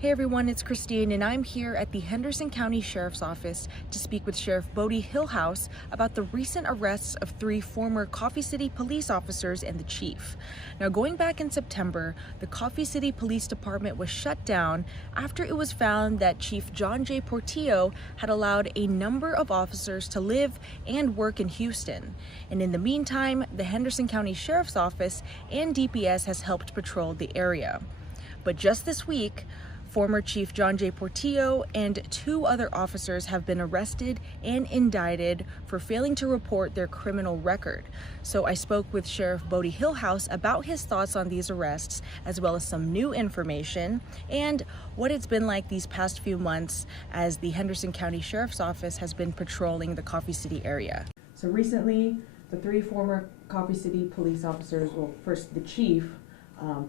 Hey everyone, it's Christine, and I'm here at the Henderson County Sheriff's Office to speak with Sheriff Botie Hillhouse about the recent arrests of 3 former Coffee City police officers and the chief. Now, going back in September, the Coffee City Police Department was shut down after it was found that Chief John J. Portillo had allowed a number of officers to live and work in Houston. And in the meantime, the Henderson County Sheriff's Office and DPS has helped patrol the area. But just this week, former Chief John J. Portillo and 2 other officers have been arrested and indicted for failing to report their criminal record. So I spoke with Sheriff Botie Hillhouse about his thoughts on these arrests, as well as some new information and what it's been like these past few months as the Henderson County Sheriff's Office has been patrolling the Coffee City area. So recently, the 3 former Coffee City police officers, well, first the chief,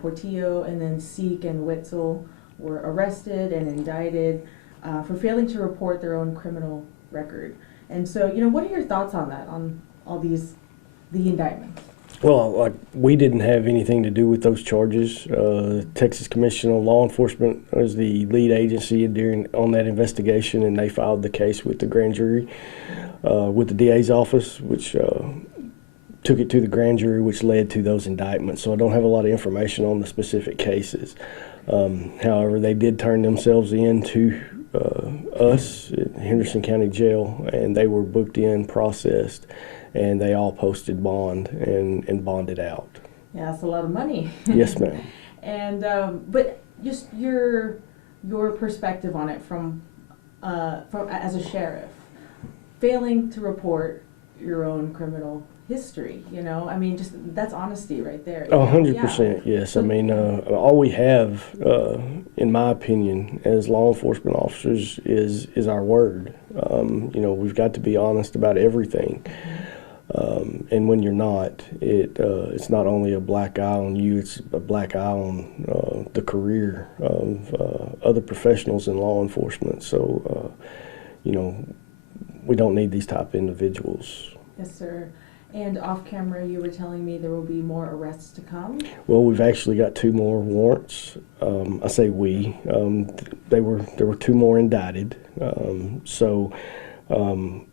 Portillo, and then Seek and Witzel, were arrested and indicted for failing to report their own criminal record. And so, what are your thoughts on that, on all the indictments? Well, we didn't have anything to do with those charges. Texas Commission on Law Enforcement was the lead agency on that investigation, and they filed the case with the grand jury, with the DA's office, which took it to the grand jury, which led to those indictments. So I don't have a lot of information on the specific cases. However, they did turn themselves in to us at Henderson County Jail, and they were booked in, processed, and they all posted bond and bonded out. Yeah, that's a lot of money. Yes, ma'am. And but just your perspective on it from as a sheriff, failing to report your own criminal history, I mean, just that's honesty right there. 100%, yes. I mean, all we have, in my opinion, as law enforcement officers is our word. We've got to be honest about everything. And when you're not, it's not only a black eye on you, it's a black eye on the career of other professionals in law enforcement. So, we don't need these type of individuals. Yes, sir. And off camera, you were telling me there will be more arrests to come? Well, we've actually got 2 more warrants. I say we. There were 2 more indicted. Frank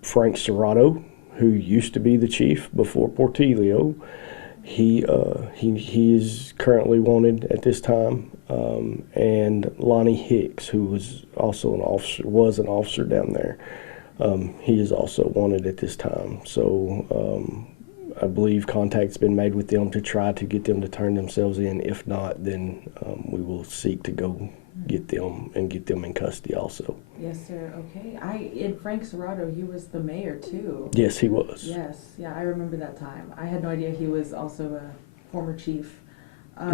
Serrato, who used to be the chief before Portillo, he is currently wanted at this time. And Lonnie Hicks, who was also an officer down there. He is also wanted at this time. So I believe contact's been made with them to try to get them to turn themselves in. If not, then we will seek to go get them and get them in custody also. Yes, sir. Okay. In Frank Serrato, he was the mayor too. Yes, he was. Yes. Yeah, I remember that time. I had no idea he was also a former chief.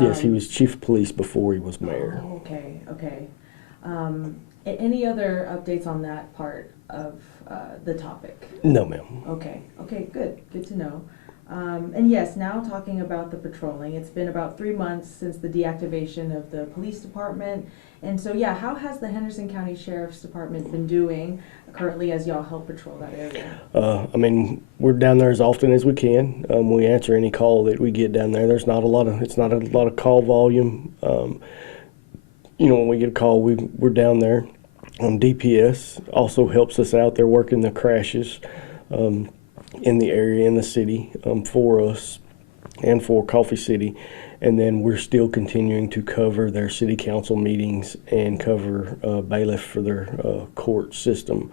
Yes, he was chief of police before he was mayor. Oh, okay. Okay. Any other updates on that part of the topic? No, ma'am. Okay. Okay, good. Good to know. And yes, now talking about the patrolling, it's been about 3 months since the deactivation of the police department. And so, yeah, how has the Henderson County Sheriff's Department been doing currently as y'all help patrol that area? I mean, we're down there as often as we can. We answer any call that we get down there. It's not a lot of call volume. When we get a call, we're down there. DPS also helps us out. They're working the crashes in the area, in the city, for us and for Coffee City. And then we're still continuing to cover their city council meetings and cover bailiff for their court system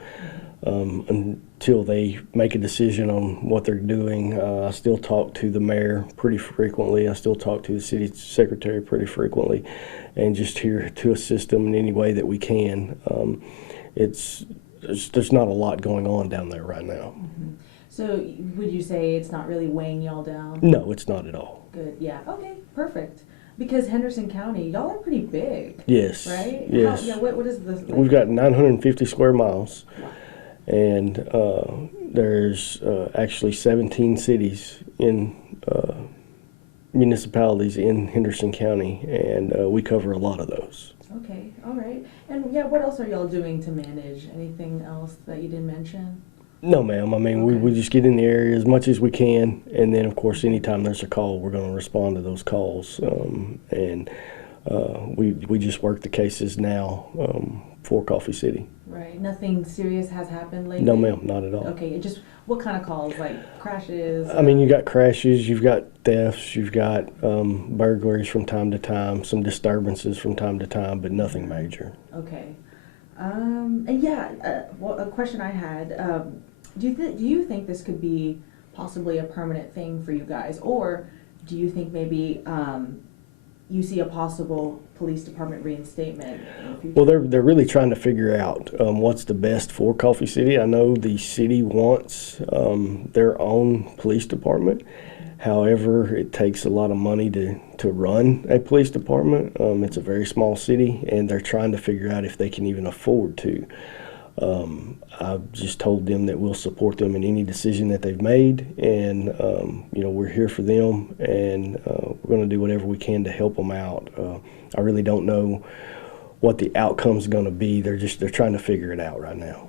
until they make a decision on what they're doing. I still talk to the mayor pretty frequently. I still talk to the city secretary pretty frequently, and just here to assist them in any way that we can. There's not a lot going on down there right now. Mm-hmm. So would you say it's not really weighing y'all down? No, it's not at all. Good, yeah. Okay, perfect. Because Henderson County, y'all are pretty big. Yes. Right? Yes. What is this? We've got 950 square miles. Wow. And there's actually 17 cities in municipalities in Henderson County, and we cover a lot of those. Okay, all right. And yeah, what else are y'all doing to manage? Anything else that you didn't mention? No, ma'am. I mean, Okay. we just get in the area as much as we can, and then, of course, anytime there's a call, we're going to respond to those calls. And we just work the cases now for Coffee City. Right. Nothing serious has happened lately? No, ma'am, not at all. Okay, just what kind of calls? Like crashes? I mean, you got crashes, you've got thefts, you've got burglaries from time to time, some disturbances from time to time, but nothing major. Okay. And yeah, well, a question I had, do you think this could be possibly a permanent thing for you guys? Or do you think maybe you see a possible police department reinstatement in the future? Well, they're really trying to figure out what's the best for Coffee City. I know the city wants their own police department. However, it takes a lot of money to run a police department. It's a very small city, and they're trying to figure out if they can even afford to. I've just told them that we'll support them in any decision that they've made, and we're here for them, and we're going to do whatever we can to help them out. I really don't know what the outcome's going to be. They're trying to figure it out right now.